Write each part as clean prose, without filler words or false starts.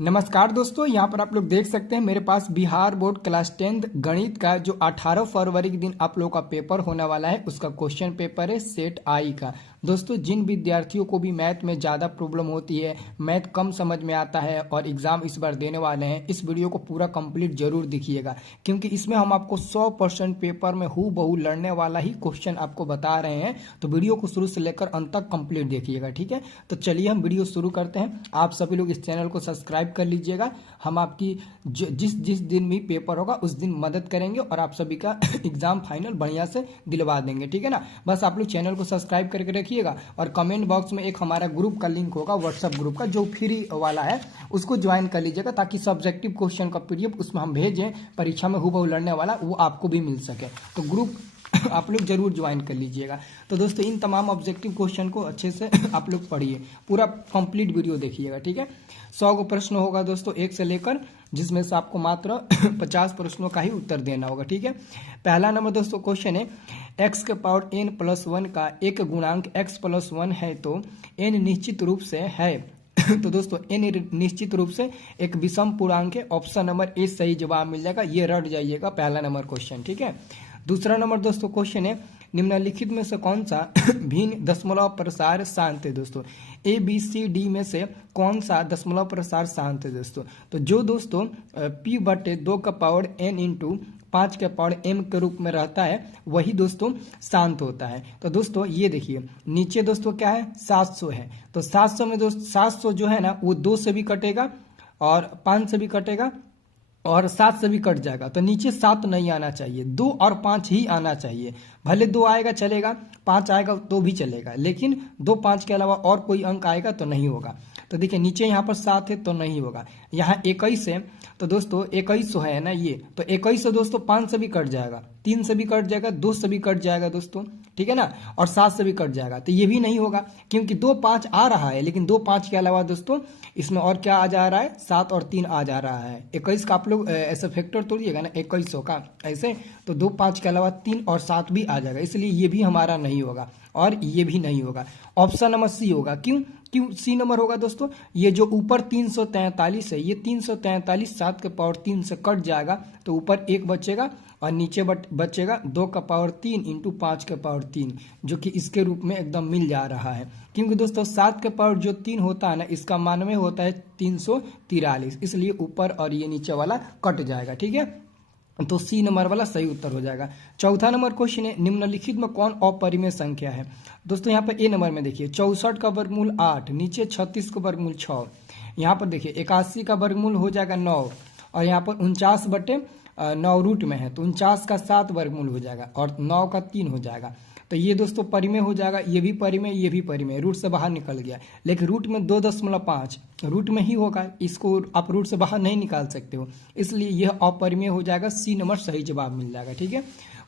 नमस्कार दोस्तों, यहाँ पर आप लोग देख सकते हैं मेरे पास बिहार बोर्ड क्लास 10th गणित का जो 18 फरवरी के दिन आप लोगों का पेपर होने वाला है उसका क्वेश्चन पेपर है सेट आई का। दोस्तों, जिन विद्यार्थियों को भी मैथ में ज़्यादा प्रॉब्लम होती है, मैथ कम समझ में आता है और एग्ज़ाम इस बार देने वाले हैं, इस वीडियो को पूरा कंप्लीट जरूर देखिएगा, क्योंकि इसमें हम आपको 100% पेपर में हूबहू लड़ने वाला ही क्वेश्चन आपको बता रहे हैं। तो वीडियो को शुरू से लेकर अंत तक कंप्लीट देखिएगा, ठीक है। तो चलिए हम वीडियो शुरू करते हैं। आप सभी लोग इस चैनल को सब्सक्राइब कर लीजिएगा। हम आपकी जिस जिस दिन भी पेपर होगा उस दिन मदद करेंगे और आप सभी का एग्जाम फाइनल बढ़िया से दिलवा देंगे, ठीक है ना। बस आप लोग चैनल को सब्सक्राइब करके रखिएगा और कमेंट बॉक्स में एक हमारा ग्रुप का लिंक होगा, व्हाट्सएप ग्रुप का जो फ्री वाला है, उसको ज्वाइन कर लीजिएगा ताकि सब्जेक्टिव क्वेश्चन का पीडीएफ उसमें हम भेजें परीक्षा में हूबहू लड़ने वाला वो आपको भी मिल सके। तो ग्रुप आप लोग जरूर ज्वाइन कर लीजिएगा। तो दोस्तों, इन तमाम ऑब्जेक्टिव क्वेश्चन को अच्छे से आप लोग पढ़िए, पूरा कंप्लीट वीडियो देखिएगा, ठीक है। 100 को प्रश्न होगा दोस्तों, 1 से लेकर, जिसमें से आपको मात्र 50 प्रश्नों का ही उत्तर देना होगा, ठीक है। पहला नंबर दोस्तों क्वेश्चन है, x के पावर n+1 का एक गुणांक x+1 है तो n निश्चित रूप से है। तो दोस्तों, n निश्चित रूप से एक विषम पूर्णांक है। ऑप्शन नंबर ए सही जवाब मिल जाएगा, ये रट जाइएगा पहला नंबर क्वेश्चन, ठीक है। दूसरा नंबर दोस्तों क्वेश्चन है, निम्नलिखित में से कौन सा भिन्न दशमलव प्रसार शांत है। दोस्तों, ए बी सी डी में से कौन सा दशमलव प्रसार शांत है। दोस्तों, तो जो दोस्तों p/2 का पावर n इंटू 5 के पावर m के रूप में रहता है वही दोस्तों शांत होता है। तो दोस्तों ये देखिए, नीचे दोस्तों क्या है, 700 है। तो 700 में दोस्तों 700 जो है ना वो 2 से भी कटेगा और 5 से भी कटेगा और 7 से भी कट जाएगा। तो नीचे 7 नहीं आना चाहिए, 2 और 5 ही आना चाहिए। भले 2 आएगा चलेगा, 5 आएगा तो भी चलेगा, लेकिन 2 5 के अलावा और कोई अंक आएगा तो नहीं होगा। तो देखिए नीचे यहाँ पर 7 है तो नहीं होगा, यहाँ 21 है तो दोस्तों 2100 है ना ये, तो 2100 दोस्तों 5 से भी कट जाएगा, 3 से भी कट जाएगा, 2 से भी कट जाएगा दोस्तों, ठीक है ना, और 7 से भी कट जाएगा। तो ये भी नहीं होगा क्योंकि 2 5 आ रहा है, लेकिन 2 5 के अलावा दोस्तों इसमें और क्या आ जा रहा है, 7 और 3 आ जा रहा है। 21 का आप लोग ऐसे फैक्टर तोड़िएगा ना 2100 का ऐसे, तो 2 5 के अलावा 3 और 7 भी आ जाएगा, इसलिए ये भी हमारा नहीं होगा और ये भी नहीं होगा। ऑप्शन नंबर सी होगा। क्यों क्यों सी नंबर होगा दोस्तों, ये जो ऊपर 343 है, ये 343 7 के पावर 3 से कट जाएगा तो ऊपर 1 बचेगा और नीचे बचेगा 2 का पावर 3 इंटू 5 के पावर 3, जो कि इसके रूप में एकदम मिल जा रहा है। क्योंकि दोस्तों 7 के पावर जो 3 होता है ना, इसका मान में होता है 343, इसलिए ऊपर और ये नीचे वाला कट जाएगा, ठीक है। तो सी नंबर वाला सही उत्तर हो जाएगा। चौथा नंबर क्वेश्चन है, निम्नलिखित में कौन अपरिमेय संख्या है। दोस्तों यहाँ पर ए नंबर में देखिए 64 का वर्गमूल 8, नीचे 36 का वर्गमूल 6, यहाँ पर देखिए 81 का वर्गमूल हो जाएगा 9 और यहाँ पर 49/9 रूट में है तो 49 का 7 वर्गमूल हो जाएगा और 9 का 3 हो जाएगा। तो ये दोस्तों परिमेय हो जाएगा, ये भी परिमेय, ये भी परिमेय, रूट से बाहर निकल गया, लेकिन रूट में 2.5 रूट में ही होगा, इसको आप रूट से बाहर नहीं निकाल सकते हो, इसलिए यह अपरिमेय हो जाएगा। सी नंबर सही जवाब मिल जाएगा, ठीक है।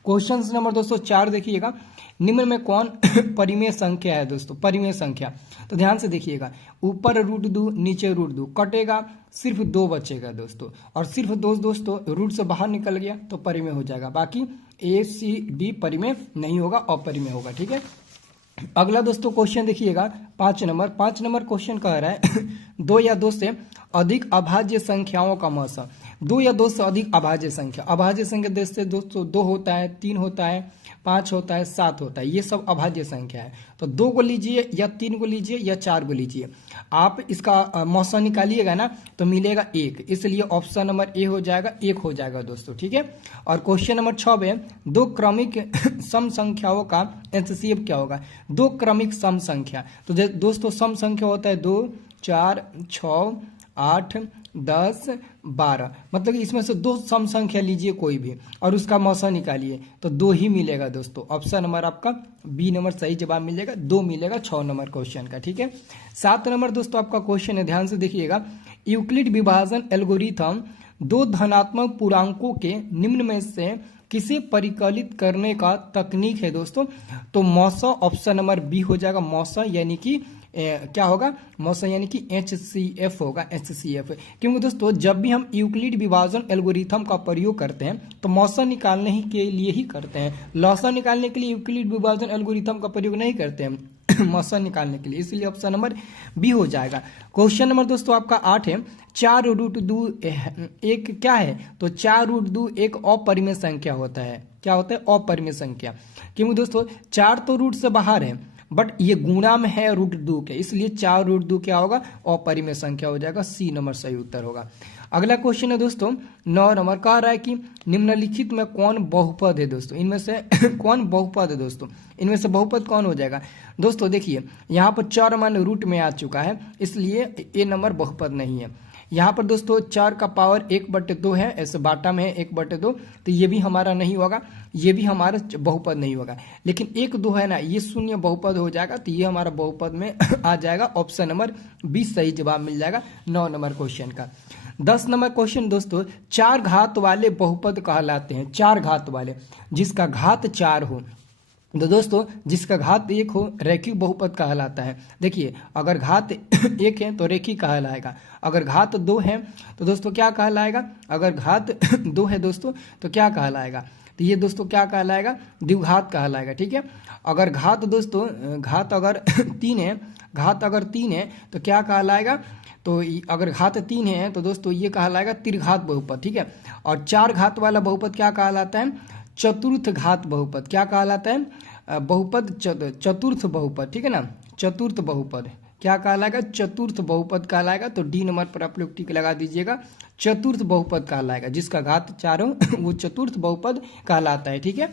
क्वेश्चन नंबर दोस्तों 4 देखिएगा, निम्न में कौन परिमेय संख्या है। दोस्तों परिमेय संख्या, तो ध्यान से देखिएगा, ऊपर √2 नीचे √2 कटेगा, सिर्फ 2 बचेगा दोस्तों, और सिर्फ 2 दोस्तों रूट से बाहर निकल गया तो परिमेय हो जाएगा, बाकी ए सी डी परिमेय नहीं होगा, अपरिमेय होगा, ठीक है। अगला दोस्तों क्वेश्चन देखिएगा 5 नंबर क्वेश्चन कह रहा है 2 या 2 से अधिक अभाज्य संख्याओं का मौसा। 2 या 2 से अधिक अभाज्य संख्या जैसे दोस्तों 2 होता है, 3 होता है, 5 होता है, 7 होता है, ये सब अभाज्य संख्या है। तो 2 को लीजिए या 3 को लीजिए या 4 को लीजिए, आप इसका मौसा निकालिएगा ना तो मिलेगा 1, इसलिए ऑप्शन नंबर ए हो जाएगा, 1 हो जाएगा दोस्तों, ठीक है। और क्वेश्चन नंबर 6 में 2 क्रमिक सम संख्याओं का एचसीएफ क्या होगा। 2 क्रमिक सम संख्या, तो दोस्तों सम संख्या होता है 2 4 6 8 10 12, मतलब इसमें से 2 सम संख्या लीजिए कोई भी और उसका मौसा निकालिए तो 2 ही मिलेगा दोस्तों। ऑप्शन नंबर आपका बी नंबर सही जवाब मिलेगा, 2 मिलेगा 6 नंबर क्वेश्चन का, ठीक है। 7 नंबर दोस्तों आपका क्वेश्चन है, ध्यान से देखिएगा, यूक्लिड विभाजन एल्गोरिथम 2 धनात्मक पूर्णांकों के निम्न में से किसे परिकलित करने का तकनीक है। दोस्तों तो मौसा ऑप्शन नंबर बी हो जाएगा, मौसा यानी कि क्या होगा, मौसा यानी कि HCF होगा, HCF। क्योंकि दोस्तों जब भी हम यूक्लिड विभाजन एल्गोरिथम का प्रयोग करते हैं तो मौसा निकालने के लिए ही करते हैं, लौसा निकालने के लिए यूक्लिड विभाजन एल्गोरिथम का प्रयोग नहीं करते हैं। मौसा निकालने के लिए, इसलिए ऑप्शन नंबर बी हो जाएगा। क्वेश्चन नंबर दोस्तों आपका 8 है, 4√2 एक क्या है, तो 4√2 एक अपरिमेय संख्या होता है। क्या होता है? अपरिमेय संख्या। क्योंकि दोस्तों 4 तो रूट से बाहर है, बट ये गुणा में है √2 के, इसलिए 4√2 क्या होगा? अपरिमेय संख्या हो जाएगा। सी नंबर सही उत्तर होगा। अगला क्वेश्चन है दोस्तों 9 नंबर, कह रहा है कि निम्नलिखित में कौन बहुपद है दोस्तों, इनमें से कौन बहुपद है दोस्तों, इनमें से बहुपद कौन हो जाएगा? दोस्तों देखिए यहाँ पर 4 मान रूट में आ चुका है, इसलिए ए नंबर बहुपद नहीं है। यहाँ पर दोस्तों 4 का पावर 1/2 है, ऐसे बाटा में है 1/2, तो ये भी हमारा नहीं होगा, ये भी हमारा बहुपद नहीं होगा। लेकिन 1-2 है ना, ये शून्य बहुपद हो जाएगा, तो ये हमारा बहुपद में आ जाएगा। ऑप्शन नंबर 20 सही जवाब मिल जाएगा 9 नंबर क्वेश्चन का। 10 नंबर क्वेश्चन दोस्तों, 4 घात वाले बहुपद कहलाते हैं। 4 घात वाले, जिसका घात 4 हो, तो दोस्तों जिसका घात 1 हो रैखिक बहुपद कहलाता है। देखिए अगर घात 1 है तो रैखिक कहलाएगा, अगर घात 2 है तो दोस्तों क्या कहलाएगा? अगर घात 2 है दोस्तों तो क्या कहलाएगा? तो ये दोस्तों क्या कहलाएगा? द्विघात कहलाएगा। ठीक है। अगर घात दोस्तों घात अगर 3 है, घात अगर 3 है तो क्या कहलाएगा? तो अगर घात 3 है तो दोस्तों ये कहलाएगा त्रिघात बहुपद। ठीक है। और 4 घात वाला बहुपद क्या कहलाता है? चतुर्थ घात बहुपद। क्या कहलाता है? बहुपद चतुर्थ बहुपद। ठीक है ना, चतुर्थ बहुपद क्या कहलाएगा? चतुर्थ बहुपद कहलाएगा। तो डी नंबर पर आप लोग टिक लगा दीजिएगा, चतुर्थ बहुपद कहलाएगा, जिसका घात 4 हो वो चतुर्थ बहुपद कहलाता है। ठीक है।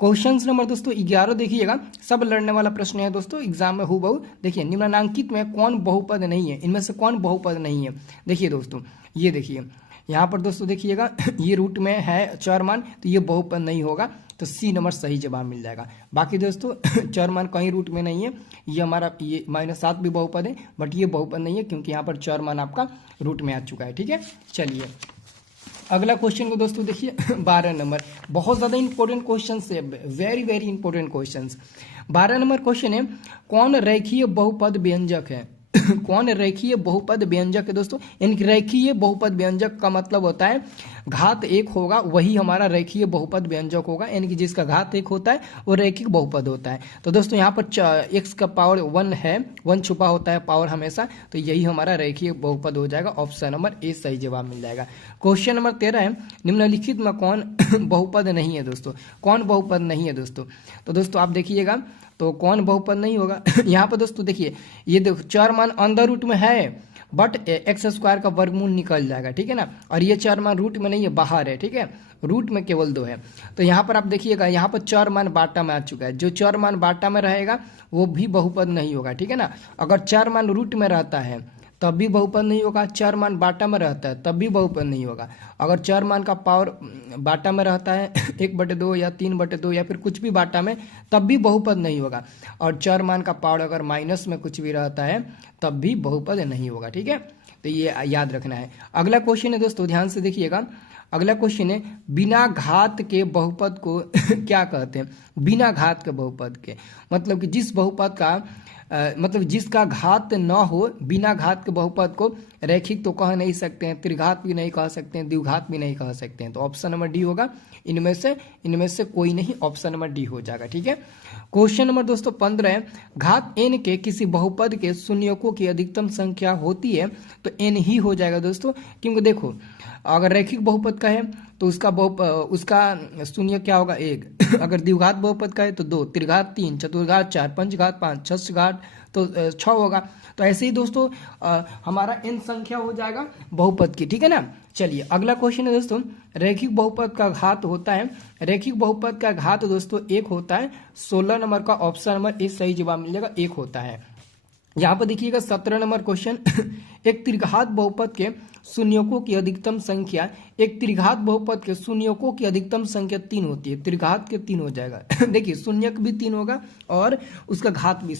क्वेश्चन नंबर दोस्तों 11 देखिएगा, सब लड़ने वाला प्रश्न है दोस्तों, एग्जाम में हूबहू। देखिए निम्नलिखित में कौन बहुपद नहीं है, इनमें से कौन बहुपद नहीं है? देखिए दोस्तों, ये देखिए यहाँ पर दोस्तों देखिएगा ये रूट में है 4 मान, तो ये बहुपद नहीं होगा, तो सी नंबर सही जवाब मिल जाएगा। बाकी दोस्तों 4 मान कहीं रूट में नहीं है, ये हमारा ये -7 भी बहुपद है, बट ये बहुपद नहीं है क्योंकि यहाँ पर 4 मान आपका रूट में आ चुका है। ठीक है। चलिए अगला क्वेश्चन को दोस्तों देखिए 12 नंबर, बहुत ज़्यादा इंपॉर्टेंट क्वेश्चन है, very very important question. 12 number question है, कौन रेखीय बहुपद व्यंजक है? कौन रेखीय बहुपद व्यंजक है दोस्तों? यानी कि रेखीय बहुपद व्यंजक का मतलब होता है घात 1 होगा वही हमारा रेखीय बहुपद व्यंजक होगा, यानी कि जिसका घात 1 होता है वो रैखिक बहुपद होता है। तो दोस्तों यहाँ पर x का पावर 1 है, 1 छुपा होता है पावर हमेशा, तो यही हमारा रेखीय बहुपद हो जाएगा। ऑप्शन नंबर ए सही जवाब मिल जाएगा। क्वेश्चन नंबर 13 है, निम्नलिखित में कौन बहुपद नहीं है दोस्तों? कौन बहुपद नहीं है दोस्तों? तो दोस्तों आप देखिएगा तो कौन बहुपद नहीं होगा यहाँ पर दोस्तों देखिए, ये देखो 4 मान अंदर रूट में है, बट x² का वर्गमूल निकल जाएगा। ठीक है ना, और ये 4 मान रूट में नहीं है, बाहर है। ठीक है, रूट में केवल 2 है। तो यहाँ पर आप देखिएगा यहाँ पर 4 मान बाटा में आ चुका है, जो 4 मान बाटा में रहेगा वो भी बहुपद नहीं होगा। ठीक है ना, अगर 4 मान रूट में रहता है तब भी बहुपद नहीं होगा, 4 मान बाटा में रहता है तब भी बहुपद नहीं होगा। अगर 4 मान का पावर बाटा में रहता है 1/2 या 3/2 या फिर कुछ भी बाटा में, तब भी बहुपद नहीं होगा। और 4 मान का पावर अगर माइनस में कुछ भी रहता है तब भी बहुपद नहीं होगा। ठीक है, तो ये याद रखना है। अगला क्वेश्चन है दोस्तों, ध्यान से देखिएगा। अगला क्वेश्चन है, बिना घात के बहुपद को क्या कहते हैं? बिना घात के बहुपद के मतलब कि जिस बहुपद का मतलब जिसका घात न हो, बिना घात के बहुपद को रैखिक तो कह नहीं सकते हैं, त्रिघात भी नहीं कह सकते हैं, द्विघात भी नहीं कह सकते हैं। तो ऑप्शन नंबर डी होगा, इनमें से कोई नहीं, ऑप्शन नंबर डी हो जाएगा। ठीक है। क्वेश्चन नंबर दोस्तों 15 है, घात n के किसी बहुपद के शून्यकों की अधिकतम संख्या होती है तो n ही हो जाएगा दोस्तों, क्योंकि देखो अगर रैखिक बहुपद का है तो उसका शून्य क्या होगा? 1। अगर द्विघात बहुपद का है तो 2, त्रिघात 3, चतुर्घात 4, पंचघात 5, षष्ठघात तो 6 होगा। तो ऐसे ही दोस्तों हमारा n संख्या हो जाएगा बहुपद की। ठीक है ना। चलिए अगला क्वेश्चन है दोस्तों, रैखिक बहुपद का घात होता है, रैखिक बहुपद का घात दोस्तों 1 होता है। 16 नंबर का ऑप्शन नंबर ए सही जवाब मिलेगा, 1 होता है। यहाँ पर देखिएगा 17 नंबर क्वेश्चन, एक त्रिघात बहुपद के शून्यकों की अधिकतम संख्या, एक त्रिघात बहुपद के शून्यकों की अधिकतम संख्या 3 होती है, त्रिघात के 3 हो जाएगा। देखिए शून्यक भी 3 होगा और उसका घात भी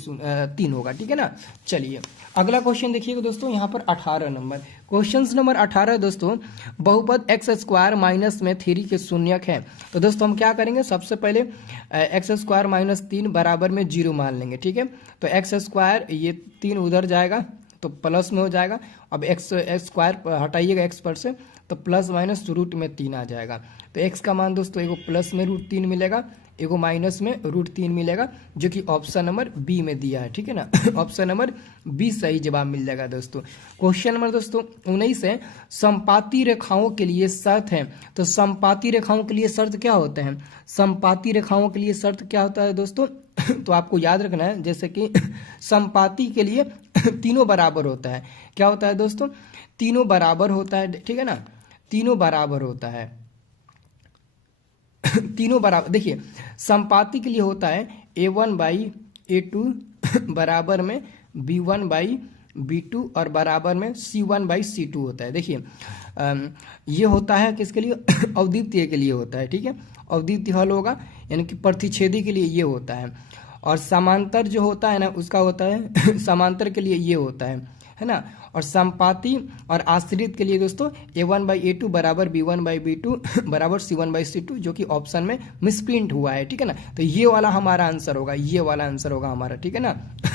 3 होगा। ठीक है ना। चलिए अगला क्वेश्चन देखिएगा दोस्तों, यहाँ पर 18 नंबर क्वेश्चन नंबर 18 दोस्तों, बहुपद x² - 3 के शून्यक है। तो दोस्तों हम क्या करेंगे, सबसे पहले x² - 3 बराबर में 0 मान लेंगे। ठीक है, तो x² ये 3 उधर जाएगा तो प्लस में हो जाएगा। अब एक्स स्क्वायर हटाइएगा एक्स पर से तो प्लस माइनस रूट में 3 आ जाएगा। तो एक्स का मान दोस्तों एगो प्लस में रूट 3 मिलेगा, एगो माइनस में रूट 3 मिलेगा, जो कि ऑप्शन नंबर बी में दिया है, ठीक है ना। ऑप्शन नंबर बी सही जवाब मिल जाएगा दोस्तों। क्वेश्चन नंबर दोस्तों 19 है, समपाती रेखाओं के लिए शर्त है। तो समपाती रेखाओं के लिए शर्त क्या होता है? समपाती रेखाओं के लिए शर्त क्या होता है दोस्तों? तो आपको याद रखना है, जैसे कि समपाती के लिए तीनों बराबर होता है। क्या होता है दोस्तों? तीनों बराबर होता है, ठीक है ना, तीनों बराबर होता है। तीनों बराबर, देखिए समपाती के लिए होता है a1/a2 बराबर में b1/b2 और बराबर में c1/c2 होता है। देखिए ये होता है किसके लिए? अवद्वितीय के लिए होता है, ठीक है। अवद्वितीय हल होगा, यानी कि प्रतिच्छेदी के लिए ये होता है। और समांतर जो होता है ना, उसका होता है समांतर के लिए ये होता है ना। और समपाती और आश्रित के लिए दोस्तों a1/a2 बराबर b1/b2 बराबर c1/c2, जो कि ऑप्शन में मिसप्रिंट हुआ है, ठीक है ना। तो ये वाला हमारा आंसर होगा, ये वाला आंसर होगा हमारा, ठीक है ना।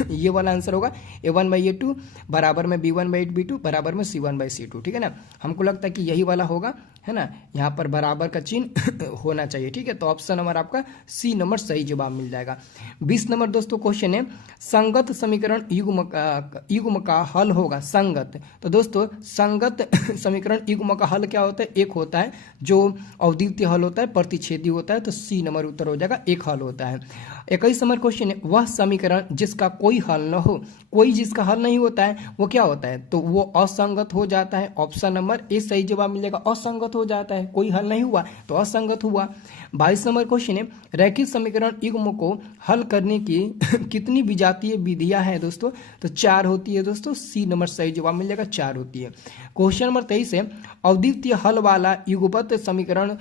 ये वाला आंसर होगा a1/a2 बराबर में b1/b2 बराबर में c1/c2, ठीक है ना। हमको लगता है कि यही वाला होगा, है ना। यहाँ पर बराबर का चिन्ह होना चाहिए, ठीक है। तो ऑप्शन नंबर आपका सी नंबर सही जवाब मिल जाएगा। 20 नंबर दोस्तों क्वेश्चन है, संगत समीकरण युग्म का हल होगा। संगत, तो दोस्तों संगत समीकरण युग्म का हल क्या होता है? एक होता है जो अवद्वितीय हल होता है, प्रतिच्छेदी होता है, तो सी नंबर उत्तर हो जाएगा, एक हल होता है। 21 नंबर क्वेश्चन है, वह समीकरण जिसका कोई हल न हो। कोई जिसका हल नहीं होता है वो क्या होता है? तो वो असंगत हो जाता है। ऑप्शन नंबर ए सही जवाब मिलेगा, असंगत हो जाता है। कोई हल नहीं हुआ तो असंगत हुआ। 22 नंबर क्वेश्चन है, रैखिक समीकरण युग्म को हल करने की कितनी विजातीय विधियां हैं दोस्तों? तो 4 होती है दोस्तों, सी नंबर सही जवाब मिल जाएगा, 4 होती है। क्वेश्चन नंबर 23 है, अद्वितीय हल वाला युगपत समीकरण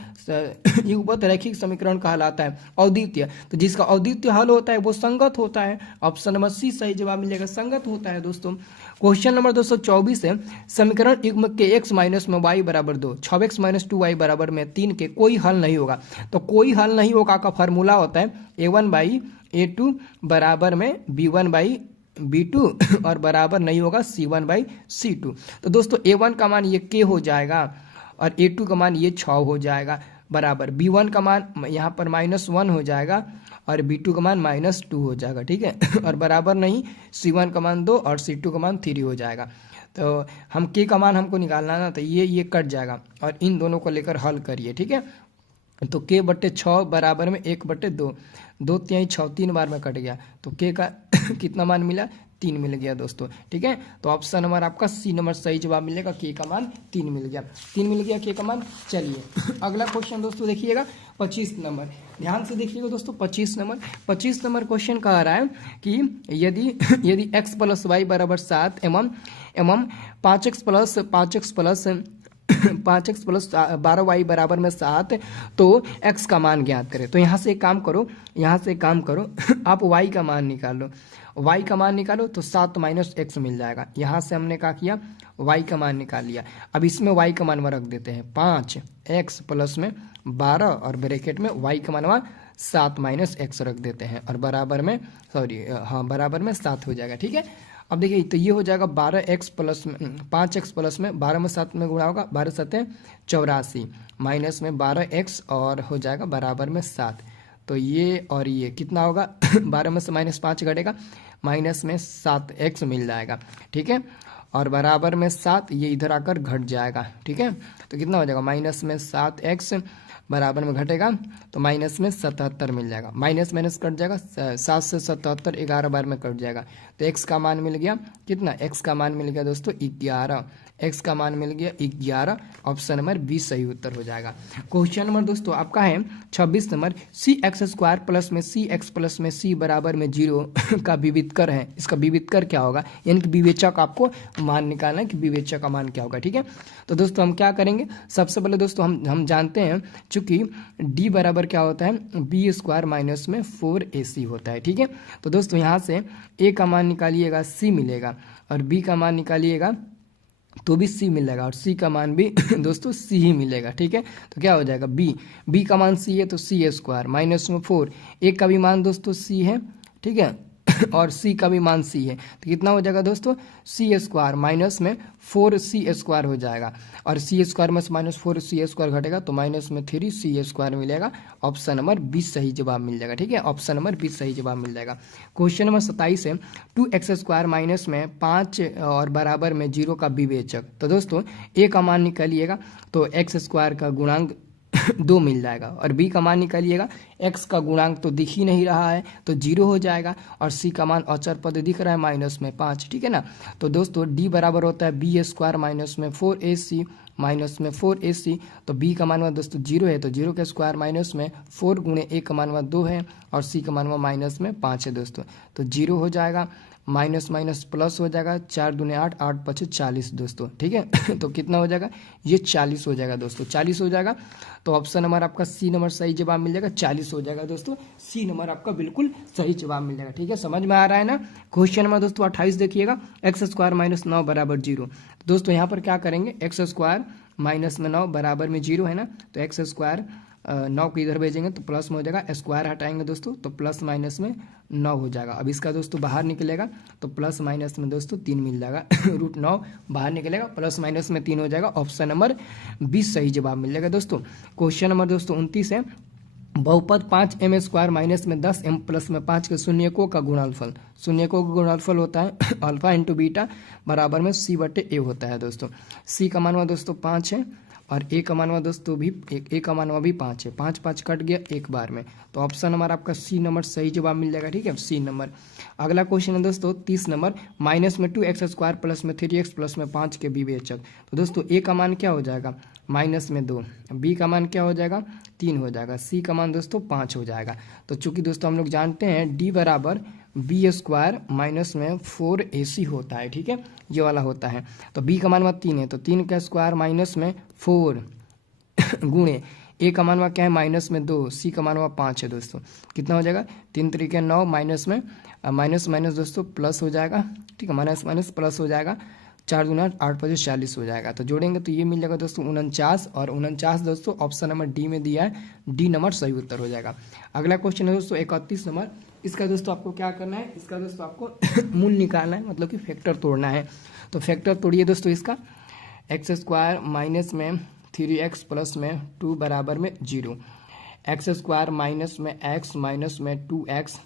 युगपत रैखिक समीकरण कहलाता है। अद्वितीय, तो जिसका अद्वितीय हल होता है वो संगत होता है। ऑप्शन नंबर सी सही जवाब मिलेगा, संगत होता है दोस्तों। क्वेश्चन नंबर 224 है, समीकरण युग्म के x माइनस में y बराबर 2, 6x माइनस 2y बराबर में 3 के कोई हल नहीं होगा। तो कोई हल नहीं होगा का फॉर्मूला होता है a1/a2 बराबर में b1/b2 और बराबर नहीं होगा c1/c2। तो दोस्तों a1 का मान ये k हो जाएगा और a2 का मान ये 6 हो जाएगा, बराबर b1 का मान यहाँ पर -1 हो जाएगा और b2 का मान -2 हो जाएगा, ठीक है। और बराबर नहीं, c1 का मान 2 और c2 का मान 3 हो जाएगा। तो हम k का मान हमको निकालना ना, तो ये कट जाएगा और इन दोनों को लेकर हल करिए, ठीक है। तो k/6 बराबर में 1/2, 2/3 6, 3 बार में कट गया, तो k का कितना मान मिला? 3 मिल गया दोस्तों, ठीक है। तो ऑप्शन नंबर आपका सी नंबर सही जवाब मिलेगा, k का मान 3 मिल गया, 3 मिल गया k का मान। चलिए अगला क्वेश्चन दोस्तों देखिएगा 25 नंबर, ध्यान से देखिएगा दोस्तों। 25 नंबर क्वेश्चन कह रहा है कि यदि x + y बराबर 7 एवं 5x + 12y बराबर में 7, तो x का मान ज्ञात करें। तो यहाँ से एक काम करो, आप y का मान निकालो, y का मान निकालो तो 7 - x मिल जाएगा। यहाँ से हमने क्या किया? y का मान निकाल लिया। अब इसमें y का मान रख देते हैं 5x प्लस में 12 और ब्रैकेट में y का मान 7 - x रख देते हैं और बराबर में बराबर में 7 हो जाएगा, ठीक है। अब देखिए तो ये हो जाएगा 5x प्लस में 12 में 7 में गुणा होगा, 12 × 7 = 84 माइनस में 12x और हो जाएगा बराबर में 7। तो ये और ये कितना होगा? 12 में से -5 घटेगा, माइनस में 7x मिल जाएगा, ठीक है। और बराबर में 7 ये इधर आकर घट जाएगा, ठीक है। तो कितना हो जाएगा? माइनस में 7x बराबर में घटेगा तो माइनस में 77 मिल जाएगा, माइनस कट जाएगा, 7 से 77 11 बार में कट जाएगा। तो x का मान मिल गया कितना? x का मान मिल गया दोस्तों 11, x का मान मिल गया 11। ऑप्शन नंबर बी सही उत्तर हो जाएगा। क्वेश्चन नंबर दोस्तों आपका है 26 नंबर, cx² प्लस में cx प्लस में c बराबर में 0 का विविधकर है। इसका विविधकर क्या होगा? यानी कि विवेचक आपको मान निकालना है कि विवेचक का मान क्या होगा, ठीक है। तो दोस्तों हम क्या करेंगे? सबसे पहले दोस्तों हम जानते हैं चूंकि d बराबर क्या होता है? b² माइनस में 4ac होता है, ठीक है। तो दोस्तों यहाँ से a का मान निकालिएगा c मिलेगा और b का मान निकालिएगा तो भी c मिलेगा और c का मान भी दोस्तों c ही मिलेगा, ठीक है। तो क्या हो जाएगा? b का मान c है तो c² माइनस में 4, a का भी मान दोस्तों c है, ठीक है। और सी का भी मान सी है, तो कितना हो जाएगा दोस्तों, सी स्क्वायर माइनस में 4c स्क्वायर हो जाएगा, और सी स्क्वायर में से माइनस 4c स्क्वायर घटेगा तो माइनस में 3c स्क्वायर मिलेगा। ऑप्शन नंबर 20 सही जवाब मिल जाएगा। ठीक है, ऑप्शन नंबर 20 सही जवाब मिल जाएगा। क्वेश्चन नंबर 27 है 2x स्क्वायर माइनस में 5 और बराबर में 0 का विवेचक। तो दोस्तों ए का मान निकालिएगा तो एक्स स्क्वायर का गुणांक 2 मिल जाएगा, और b का मान निकालिएगा, x का गुणांक तो दिख ही नहीं रहा है तो 0 हो जाएगा, और c का मान अचर पद दिख रहा है माइनस में 5। ठीक है ना, तो दोस्तों d बराबर होता है b स्क्वायर माइनस में 4ac माइनस में 4ac, तो b का मान दोस्तों 0 है तो 0 का स्क्वायर माइनस में 4 गुणे a का मान 2 है, और c का मान माइनस में 5 है दोस्तों, तो 0 हो जाएगा, माइनस माइनस प्लस हो जाएगा, 4 दूने 8, 8 5 40 दोस्तों। ठीक है तो कितना हो जाएगा, ये 40 हो जाएगा दोस्तों, 40 हो जाएगा, तो ऑप्शन नंबर आपका सी नंबर सही जवाब मिल जाएगा, 40 हो जाएगा दोस्तों, सी नंबर आपका बिल्कुल सही जवाब मिल जाएगा। ठीक है, समझ में आ रहा है ना। क्वेश्चन नंबर दोस्तों 28 देखिएगा, एक्स स्क्वायर माइनस 9 बराबर 0। दोस्तों यहाँ पर क्या करेंगे, एक्स स्क्वायर माइनस में 9 बराबर में 0 है ना, तो एक्स स्क्वायर 9 को इधर भेजेंगे तो प्लस में हो जाएगा, स्क्वायर हटाएंगे दोस्तों तो प्लस माइनस में 9 हो जाएगा। अब इसका दोस्तों बाहर निकलेगा तो प्लस माइनस में दोस्तों 3 मिल जाएगा रूट 9 बाहर निकलेगा, प्लस माइनस में 3 हो जाएगा, ऑप्शन नंबर 20 सही जवाब मिल जाएगा दोस्तों। क्वेश्चन नंबर दोस्तों 29 है, बहुपद 5m स्क्वायर माइनस में 10m प्लस में 5 के शून्यकों का गुणनफल। शून्यकों का गुणनफल होता है अल्फा इंटू बीटा बराबर में c बटे a होता है दोस्तों। c का मान हुआ दोस्तों 5 है, और a का मान हुआ दोस्तों भी a का मान हुआ भी 5 है, 5 5 कट गया एक बार में, तो ऑप्शन नंबर आपका सी नंबर सही जवाब मिल जाएगा। ठीक है, सी नंबर। अगला क्वेश्चन है दोस्तों 30 नंबर, माइनस में 2x स्क्वायर प्लस में 3x प्लस में 5 के विवेचक। तो दोस्तों a का मान क्या हो जाएगा, माइनस में 2, b का मान क्या हो जाएगा, 3 हो जाएगा, c का मान दोस्तों 5 हो जाएगा। तो चूंकि दोस्तों हम लोग जानते हैं d बराबर बी स्क्वायर माइनस में 4ac होता है। ठीक है, ये वाला होता है, तो b का मान 3 है तो 3 का स्क्वायर माइनस में 4 गुणे a का मान क्या है माइनस में 2, c का मान 5 है दोस्तों, कितना हो जाएगा 3 तरीके 9 माइनस में माइनस माइनस दोस्तों प्लस हो जाएगा। ठीक है, माइनस माइनस प्लस हो जाएगा, 4 दूना 8 5 40 हो जाएगा, तो जोड़ेंगे तो ये मिल जाएगा दोस्तों 49, और 49 दोस्तों ऑप्शन नंबर डी में दिया है, डी नंबर सही उत्तर हो जाएगा। अगला क्वेश्चन है दोस्तों 31 नंबर, इसका दोस्तों आपको क्या करना है, इसका दोस्तों आपको मूल निकालना है, मतलब कि फैक्टर तोड़ना है। तो फैक्टर तोड़िए दोस्तों इसका, एक्स स्क्वायर माइनस में 3x प्लस में 2 बराबर में 0, एक्स स्क्वायर माइनस में x माइनस में 2x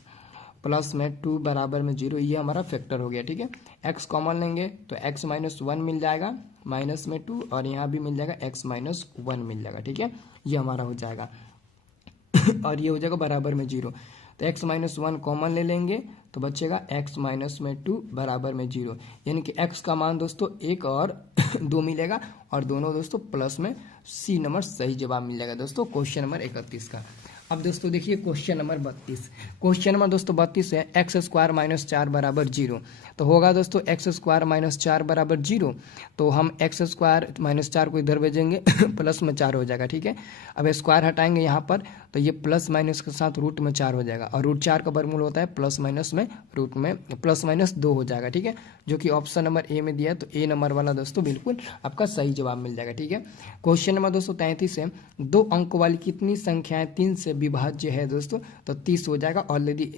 प्लस में 2 बराबर में 0, ये हमारा फैक्टर हो गया। ठीक है, x कॉमन लेंगे तो x माइनस 1 मिल जाएगा माइनस में 2, और यहाँ भी मिल जाएगा x माइनस 1 मिल जाएगा। ठीक है, ये हमारा हो जाएगा और ये हो जाएगा बराबर में 0, तो x माइनस 1 कॉमन ले लेंगे तो बचेगा x माइनस में 2 बराबर में 0, यानी कि x का मान दोस्तों 1 और 2 मिलेगा, और दोनों दोस्तों प्लस में, सी नंबर सही जवाब मिल जाएगा दोस्तों क्वेश्चन नंबर 31 का। अब दोस्तों देखिए क्वेश्चन नंबर 32, क्वेश्चन नंबर दोस्तों 32 है, एक्स स्क्वायर माइनस 4 बराबर 0। तो होगा दोस्तों एक्स स्क्वायर माइनस 4 बराबर 0, तो हम एक्स स्क्वायर माइनस 4 को इधर भेजेंगे प्लस में 4 हो जाएगा। ठीक है, अब स्क्वायर हटाएंगे यहाँ पर तो ये प्लस माइनस के साथ रूट में 4 हो जाएगा, और रूट 4 का वर्गमूल होता है प्लस माइनस में रूट में प्लस माइनस 2 हो जाएगा। ठीक है, जो कि ऑप्शन नंबर ए में दिया है, तो ए नंबर वाला दोस्तों बिल्कुल आपका सही जवाब मिल जाएगा। ठीक है, क्वेश्चन नंबर 233 है, 2 अंक वाली कितनी संख्याएं 3 से विभाज्य है दोस्तों, तो 30 हो जाएगा। ऑलरेडी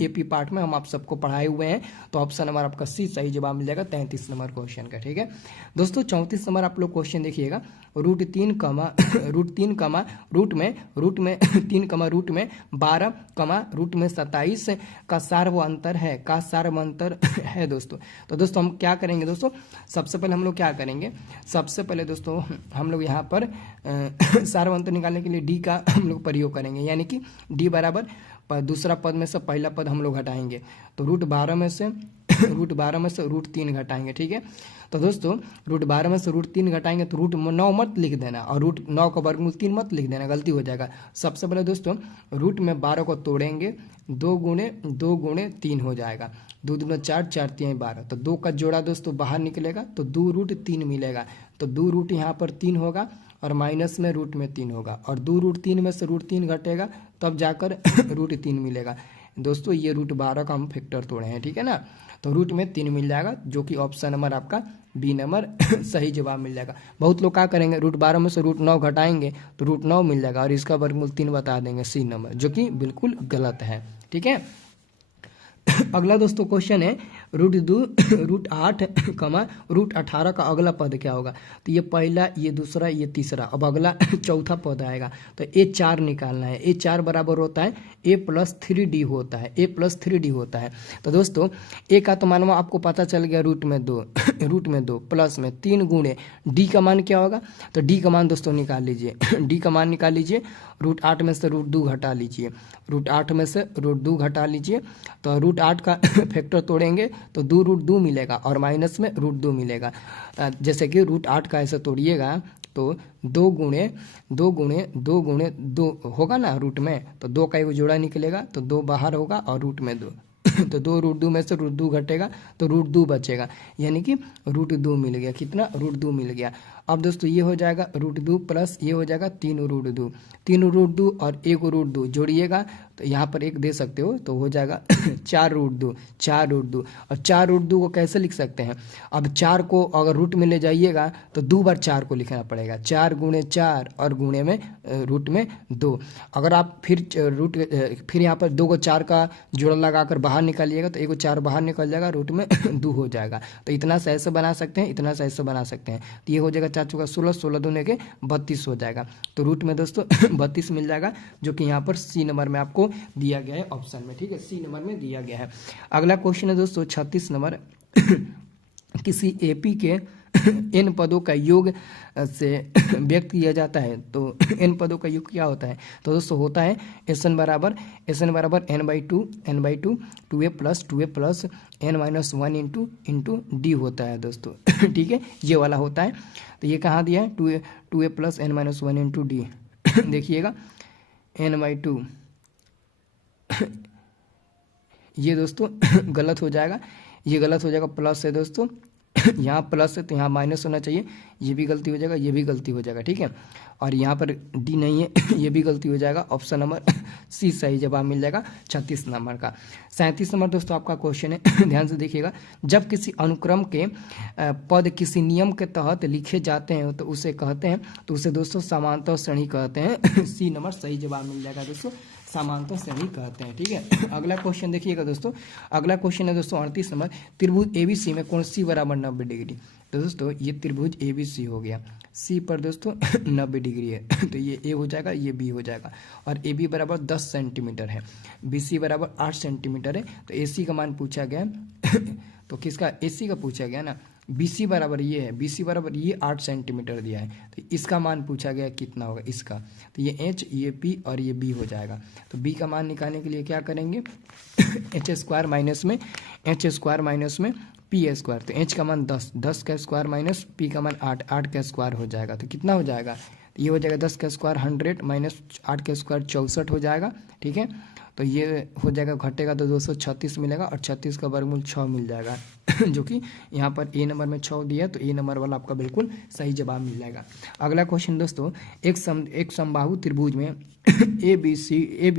एपी पार्ट में हम आप सबको पढ़ाए हुए हैं, तो ऑप्शन नंबर आपका सी सही जवाब मिल जाएगा 33 नंबर क्वेश्चन का। ठीक है दोस्तों, 34 नंबर आप लोग क्वेश्चन देखिएगा, रूट 3 कमा रूट में 3 कमा रूट में 12 कमा रूट में 27 का सार्वअंतर है, का सार्वअंतर है दोस्तों। तो दोस्तों हम क्या करेंगे दोस्तों, सबसे पहले हम लोग क्या करेंगे, सबसे पहले दोस्तों हम लोग यहाँ पर सार्वअंतर निकालने के लिए डी का हम लोग प्रयोग करेंगे, यानी कि डी बराबर दूसरा पद में से पहला पद हम लोग हटाएंगे, तो रूट 12 में से रूट 3 घटाएंगे। ठीक है, तो दोस्तों रूट 12 में से रूट 3 घटाएंगे तो रूट 9 मत लिख देना, और रूट 9 का वर्गमूल 3 मत लिख देना, गलती हो जाएगा। सबसे पहले दोस्तों रूट में 12 को तोड़ेंगे, 2 गुणे 3 हो जाएगा, 2 दूना 4, 4 3 12, तो 2 का जोड़ा दोस्तों बाहर निकलेगा तो 2 रूट 3 मिलेगा, तो 2 रूट यहाँ पर 3 होगा, और माइनस में रूट में 3 होगा, और 2 रूट 3 में से रूट 3 घटेगा तब जाकर रूट 3 मिलेगा दोस्तों। ये रूट 12 का हम फैक्टर तोड़े हैं, ठीक है ना, तो रूट में 3 मिल जाएगा, जो कि ऑप्शन नंबर आपका बी नंबर सही जवाब मिल जाएगा। बहुत लोग क्या करेंगे, रूट 12 में से रूट 9 घटाएंगे तो रूट 9 मिल जाएगा, और इसका वर्गमूल 3 बता देंगे, सी नंबर, जो कि बिल्कुल गलत है। ठीक है, अगला दोस्तों क्वेश्चन है रूट 8 कमा रूट 18 का अगला पद क्या होगा। तो ये पहला, ये दूसरा, ये तीसरा, अब अगला चौथा पद आएगा। तो A4 निकालना है। A4 बराबर होता है A+3D होता है, A+3D होता है। तो दोस्तों ए का तो मानो आपको पता चल गया रूट में 2 रूट में 2 प्लस में 3 गुणे डी का मान क्या होगा। तो डी का मान दोस्तों निकाल लीजिए, डी का मान निकाल लीजिए। रूट 8 में से रूट 2 घटा लीजिए, रूट 8 में से रूट 2 घटा लीजिए। तो रूट 8 का फैक्टर तोड़ेंगे तो 2 रूट 2 मिलेगा और माइनस में रूट 2 मिलेगा। जैसे कि रूट 8 का ऐसे तोड़िएगा तो 2 गुणे 2 गुणे 2 गुणे 2 होगा ना रूट में, तो 2 का एक जोड़ा निकलेगा तो 2 बाहर होगा और रूट में 2 तो 2 रूट 2 में से रूट 2 घटेगा तो रूट 2 बचेगा, यानी कि रूट 2 मिल गया। कितना? रूट 2 मिल गया। अब दोस्तों ये हो जाएगा रूट 2 प्लस ये हो जाएगा 3 रूट 2, 3 रूट 2 और 1 रूट 2 जोड़िएगा तो यहाँ पर 1 दे सकते हो तो हो जाएगा 4 रूट 2, 4 रूट 2। और 4 रूट 2 को कैसे लिख सकते हैं? अब 4 को अगर रूट में ले जाइएगा तो 2 बार 4 को लिखना पड़ेगा, 4 गुणे 4 और गुणे में रूट में 2। अगर आप फिर फिर यहाँ पर 2 को 4 का जोड़ा लगाकर बाहर निकालिएगा तो 1 को 4 बाहर निकल जाएगा, रूट में 2 हो जाएगा। तो इतना सा ऐसे बना सकते हैं, इतना सा ऐसे बना सकते हैं। तो ये हो जाएगा 4 चौका 16, 16 दूने के 32 हो जाएगा। तो रूट में दोस्तों 32 मिल जाएगा, जो कि यहाँ पर सी नंबर में आपको दिया गया है ऑप्शन में। ठीक है, सी नंबर में दिया गया है। अगला क्वेश्चन है दोस्तों 36 नंबर। किसी एपी के n पदों का योग से व्यक्त किया जाता है तो n पदों का योग क्या होता है? तो दोस्तों होता है Sn बराबर n/2 2a plus n-1 into D होता है दोस्तों। ठीक है, ये वाला होता है। तो ये कहाँ दिया है? 2a plus n-1 into D. देखिएगा n/2 ये दोस्तों गलत हो जाएगा, ये गलत हो जाएगा, प्लस है दोस्तों, यहाँ प्लस है तो यहाँ माइनस होना चाहिए, ये भी गलती हो जाएगा, ये भी गलती हो जाएगा। ठीक है, और यहाँ पर डी नहीं है, ये भी गलती हो जाएगा। ऑप्शन नंबर सी सही जवाब मिल जाएगा 36 नंबर का। 37 नंबर दोस्तों आपका क्वेश्चन है, ध्यान से देखिएगा। जब किसी अनुक्रम के पद किसी नियम के तहत लिखे जाते हैं तो उसे कहते हैं, तो उसे दोस्तों समांतर श्रेणी कहते हैं। सी नंबर सही जवाब मिल जाएगा दोस्तों, समांतर श्रेणी कहते हैं। ठीक है, अगला क्वेश्चन देखिएगा दोस्तों। अगला क्वेश्चन है दोस्तों 38 नंबर। त्रिभुज एबीसी में कोण सी बराबर 90 डिग्री। तो दोस्तों ये त्रिभुज एबीसी हो गया, सी पर दोस्तों 90 डिग्री है, तो ये ए हो जाएगा, ये बी हो जाएगा। और ए बी बराबर 10 सेंटीमीटर है, बी सी बराबर 8 सेंटीमीटर है। तो ए सी का मान पूछा गया तो किसका? ए सी का पूछा गया ना। बी सी बराबर ये है, बी सी बराबर ये 8 सेंटीमीटर दिया है, तो इसका मान पूछा गया कितना होगा इसका। तो ये एच, ये पी और ये बी हो जाएगा। तो बी का मान निकालने के लिए क्या करेंगे? एच स्क्वायर माइनस में पी स्क्वायर। तो एच का मान 10, 10 का स्क्वायर माइनस पी का मान 8, 8 का स्क्वायर हो जाएगा। तो कितना हो जाएगा? तो ये हो जाएगा 10 का स्क्वायर 100 माइनस 8 का स्क्वायर 64 हो जाएगा। ठीक है, तो ये हो जाएगा, घटेगा तो 236 मिलेगा और 36 का वर्गमूल 6 मिल जाएगा, जो कि यहाँ पर ए नंबर में 6 दिया, तो ए नंबर वाला आपका बिल्कुल सही जवाब मिल जाएगा। अगला क्वेश्चन दोस्तों, एक समबाहु त्रिभुज में ए बी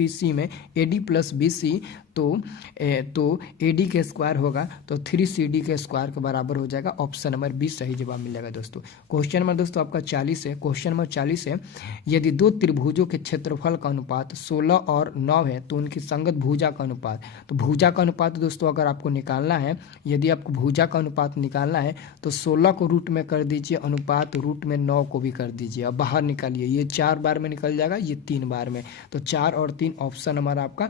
सी में A D plus B C तो ए डी के स्क्वायर होगा तो 3CD के स्क्वायर के बराबर हो जाएगा। ऑप्शन नंबर बी सही जवाब मिल जाएगा दोस्तों। क्वेश्चन नंबर दोस्तों आपका 40 है। क्वेश्चन नंबर 40 है, यदि दो त्रिभुजों के क्षेत्रफल का अनुपात 16 और 9 है तो उनकी संगत भुजा का अनुपात। तो भुजा का अनुपात दोस्तों अगर आपको निकालना है, यदि आपको भुजा का अनुपात निकालना है तो 16 को रूट में कर दीजिए, अनुपात रूट में 9 को भी कर दीजिए। अब बाहर निकालिए, ये 4 बार में निकल जाएगा, ये 3 बार में, तो 4 और 3 ऑप्शन नंबर आपका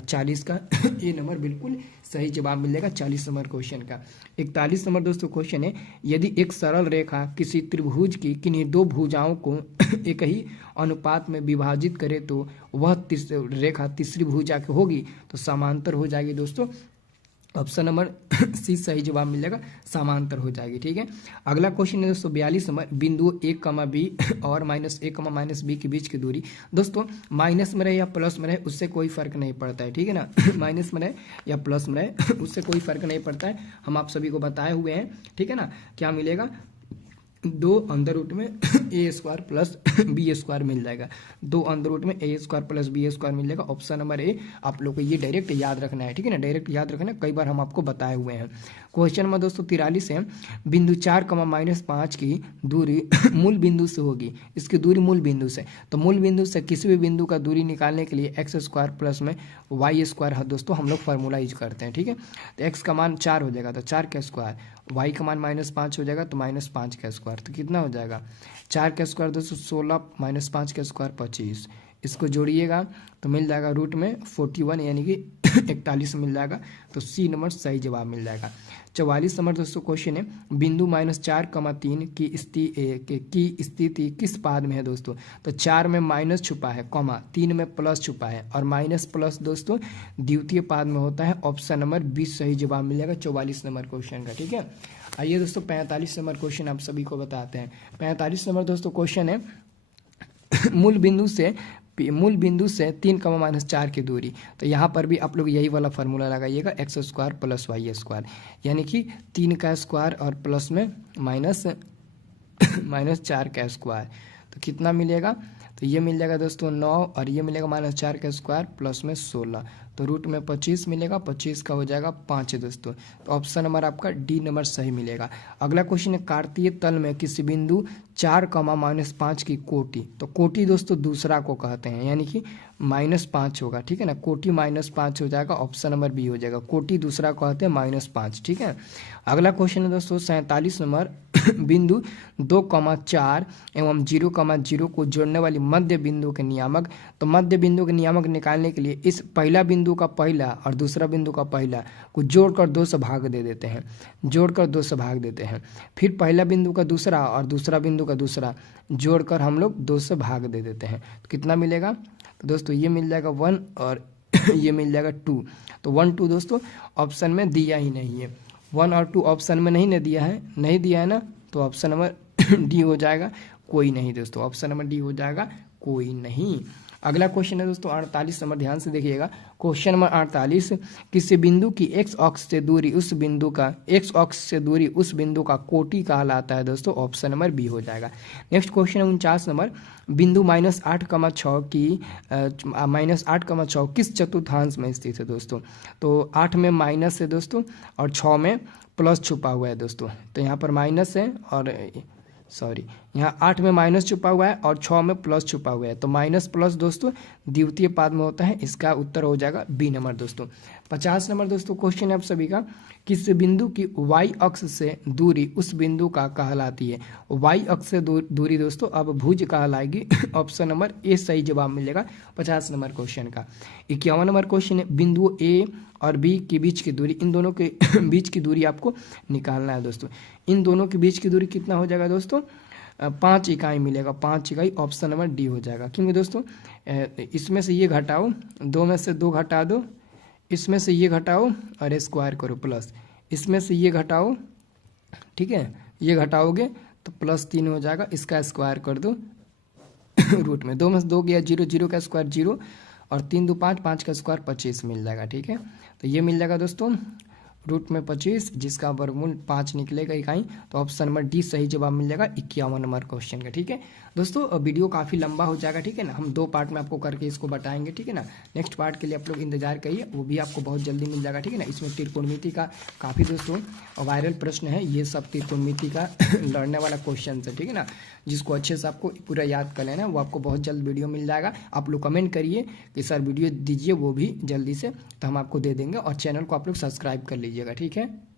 40 का ए नंबर बिल्कुल सही जवाब मिल जाएगा 40 नंबर क्वेश्चन का। 41 नंबर दोस्तों क्वेश्चन है, यदि एक सरल रेखा किसी त्रिभुज की किन्हीं दो भुजाओं को एक ही अनुपात में विभाजित करे तो वह रेखा तीसरी भुजा की होगी तो समांतर हो जाएगी दोस्तों। ऑप्शन नंबर सी सही जवाब मिल जाएगा, समांतर हो जाएगी। ठीक है, अगला क्वेश्चन है दोस्तों 42 नंबर। बिंदु (a, b) और -a, -b के बीच की दूरी दोस्तों माइनस में रहे या प्लस में रहे उससे कोई फर्क नहीं पड़ता है। ठीक है ना, माइनस में रहे या प्लस में रहे उससे कोई फर्क नहीं पड़ता है, हम आप सभी को बताए हुए हैं। ठीक है ना, क्या मिलेगा? दो अंदर रूट में ए स्क्वायर प्लस बी स्क्वायर मिल जाएगा। दो अंदर रूट में ए स्क्वायर प्लस बी स्क्वायर मिल जाएगा। ऑप्शन नंबर ए आप लोग को ये डायरेक्ट याद रखना है, ठीक है ना, डायरेक्ट याद रखना है, कई बार हम आपको बताए हुए हैं। क्वेश्चन नंबर दोस्तों 43 है, बिंदु 4, -5 की दूरी मूल बिंदु से होगी। इसकी दूरी मूल बिंदु से, तो मूल बिंदु से किसी भी बिंदु का दूरी निकालने के लिए एक्स स्क्वायर प्लस में वाई स्क्वायर दोस्तों हम लोग फार्मूला यूज करते हैं, ठीक है। तो एक्स का मान 4 हो जाएगा तो 4 का स्क्वायर, वाई का मान -5 हो जाएगा तो -5 का स्क्वायर, तो कितना हो जाएगा 4 का स्क्वायर दोस्तों 16, -5 का स्क्वायर 25। इसको जोड़िएगा तो मिल जाएगा रूट में 41 यानी कि 41 मिल जाएगा। तो सी नंबर सही जवाब मिल जाएगा। 44 नंबर दोस्तों क्वेश्चन है, बिंदु -4, 3 की स्थिति किस पाद में है दोस्तों। तो 4 में माइनस छुपा है, 3 में प्लस छुपा है, और माइनस प्लस दोस्तों द्वितीय पाद में होता है। ऑप्शन नंबर 20 सही जवाब मिलेगा 44 नंबर क्वेश्चन का, ठीक है। आइए दोस्तों 45 नंबर क्वेश्चन आप सभी को बताते हैं। 45 नंबर दोस्तों क्वेश्चन है, मूल बिंदु से 3, -4 की दूरी। तो यहाँ पर भी आप लोग यही वाला फार्मूला लगाइएगा, x square plus y square, यानी कि 3 का स्क्वायर और प्लस में -4 का स्क्वायर, तो कितना मिलेगा। तो ये मिल जाएगा दोस्तों 9, और ये मिलेगा -4 का स्क्वायर प्लस में 16, तो रूट में 25 मिलेगा, 25 का हो जाएगा 5 दोस्तों। तो ऑप्शन नंबर आपका डी नंबर सही मिलेगा। अगला क्वेश्चन है, कार्तीय तल में किसी बिंदु 4, -5 की कोटि। तो कोटि दोस्तों दूसरा को कहते हैं, यानी कि -5 होगा, ठीक है ना, कोटि -5 हो जाएगा। ऑप्शन नंबर बी हो जाएगा, कोटि दूसरा को कहते हैं -5, ठीक है। अगला क्वेश्चन है दोस्तों 47 नंबर, बिंदु 2, 4 एवं 0, को जोड़ने वाली मध्य बिंदु के नियामक। तो मध्य बिंदु के नियामक निकालने के लिए इस पहला बिंदु का पहला और दूसरा बिंदु का पहला को जोड़कर 2 से भाग दे देते हैं, फिर पहला बिंदु का दूसरा और दूसरा बिंदु का दूसरा जोड़कर हम लोग 2 से भाग दे देते हैं। तो कितना मिलेगा, तो दोस्तों ये मिल जाएगा 1 और ये मिल जाएगा 2। तो 1, 2 दोस्तों ऑप्शन में दिया ही नहीं है, 1 और 2 ऑप्शन में नहीं दिया है ना, तो ऑप्शन नंबर डी हो जाएगा कोई नहीं दोस्तों, ऑप्शन नंबर डी हो जाएगा कोई नहीं। अगला क्वेश्चन है दोस्तों 48 नंबर, ध्यान से देखिएगा। क्वेश्चन नंबर 48, किसी बिंदु की एक्स अक्ष से दूरी उस बिंदु का कोटि कहलाता है दोस्तों। ऑप्शन नंबर बी हो जाएगा। नेक्स्ट क्वेश्चन है 49 नंबर, बिंदु -8,6 किस चतुर्थांश में स्थित है दोस्तों। तो 8 में माइनस है दोस्तों और 6 में प्लस छुपा हुआ है दोस्तों। तो यहाँ पर माइनस है और यहाँ 8 में माइनस छुपा हुआ है और 6 में प्लस छुपा हुआ है, तो माइनस प्लस दोस्तों द्वितीय पाद में होता है। इसका उत्तर हो जाएगा बी नंबर दोस्तों। 50 नंबर दोस्तों क्वेश्चन है आप सभी का, किस बिंदु की वाई अक्ष से दूरी उस बिंदु का कहलाती है। वाई अक्ष से दूरी दोस्तों अब भुज कहलाएगी। ऑप्शन नंबर ए सही जवाब मिलेगा 50 नंबर क्वेश्चन का। 51 नंबर क्वेश्चन है, बिंदु ए और बी के बीच की दूरी, इन दोनों के बीच की दूरी आपको निकालना है दोस्तों। इन दोनों के बीच की दूरी कितना हो जाएगा दोस्तों, 5 इकाई मिलेगा, 5 इकाई। ऑप्शन नंबर डी हो जाएगा, क्योंकि दोस्तों इसमें से ये घटाओ, 2 में से 2 घटा दो, इसमें से ये घटाओ और स्क्वायर करो प्लस, इसमें से ये घटाओ, ठीक है, ये घटाओगे तो +3 हो जाएगा, इसका स्क्वायर कर दो रूट में, 2 में से 2 गया 0, 0 का स्क्वायर 0 और 3 2 5, 5 का स्क्वायर 25 मिल जाएगा, ठीक है। तो ये मिल जाएगा दोस्तों रूट में 25, जिसका वर्गमूल 5 निकलेगा इकाई। तो ऑप्शन नंबर डी सही जवाब मिल जाएगा 51 नंबर क्वेश्चन का, ठीक है दोस्तों। वीडियो काफ़ी लंबा हो जाएगा, ठीक है ना, हम 2 पार्ट में आपको करके इसको बताएंगे, ठीक है ना। नेक्स्ट पार्ट के लिए आप लोग इंतजार करिए, वो भी आपको बहुत जल्दी मिल जाएगा, ठीक है ना। इसमें त्रिकोणमिति का काफ़ी दोस्तों वायरल प्रश्न है, ये सब त्रिकोणमिति का लड़ने वाला क्वेश्चन है, ठीक है ना। जिसको अच्छे से आपको पूरा याद कर लेना है, वो आपको बहुत जल्द वीडियो मिल जाएगा। आप लोग कमेंट करिए कि सर वीडियो दीजिए, वो भी जल्दी से, तो हम आपको दे देंगे। और चैनल को आप लोग सब्सक्राइब कर लीजिएगा, ठीक है।